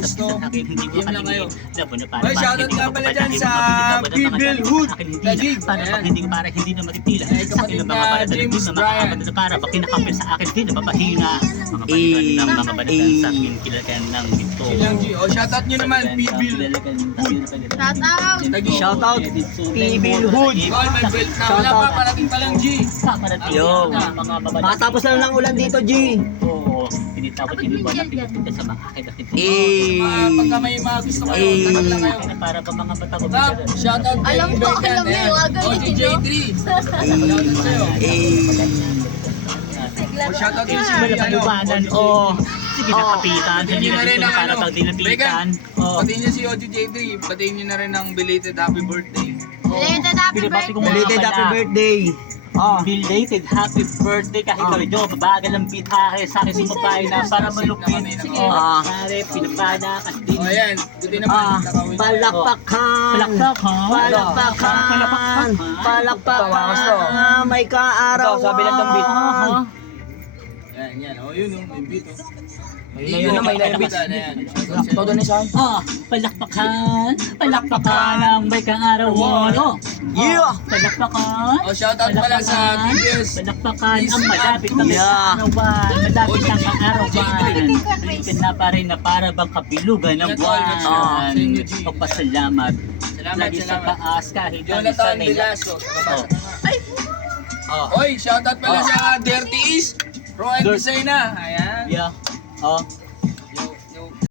gusto, PM lang kayo. May shoutout nga pala dyan sa Bibil Hood. Tajig. Para hindi na matitila. Sa akin kapatid ng mga na balat James na Bryan. mga para pag kinakapil sa akin, hindi na mapahina. Mga balikan ng mga balatan sa akin, kilakan ng ito. Yun lang, G. O, shoutout nyo naman, Bibil. Tajig. Shoutout, Bibil Hood. Call, may belt na. Wala pa, parating pa lang, G. Yo. Matapos na lang ng ulan dito, G. Oo, tinitapos yung iba na pinipinta sa mga akin. Pagka may mga gusto kayo, tanong lang kayo. Para pa mga bata ko. Tap, shoutout kay Alam ko, Berkan. alam mo yung agad OGJ3. Shoutout sa'yo. O, shoutout nyo si Malapalubanan, oh. Sige na kapitan, hindi na dito na para pag dinapitan. Patiin niyo si OGJ3. Patiin niyo na rin ng belated happy birthday. Belated happy Binabati ko birthday. Belated happy birthday. Belated happy birthday kahit medyo mabagal ang bitahe sa akin sumabay na para malupit. Sige, pare, pinapana kasi din. O, ayan. Buti naman. nakawin tayo. Palakpakan. Palakpakan. Palakpakan. May kaarawan. Ito, sabi lang ng beat. Yan. O, yun o. May beat o. May beat. Todo ni San. Palakpakan ang may kaarawan. Yeah. Palakpakan. O, shoutout pala sa TBS. Palakpakan ang malapit na Yeah. kaarawan. Malapit ang kaarawan. Balikan na pa rin na para bang kapilugan ng buwan. Pagpasalamat. Lagi sa taas kahit ang isa Jonathan na Velasco. Oy, shoutout pala sa Dirty East. Pro and Dirt. Design na. Ayan. Yeah.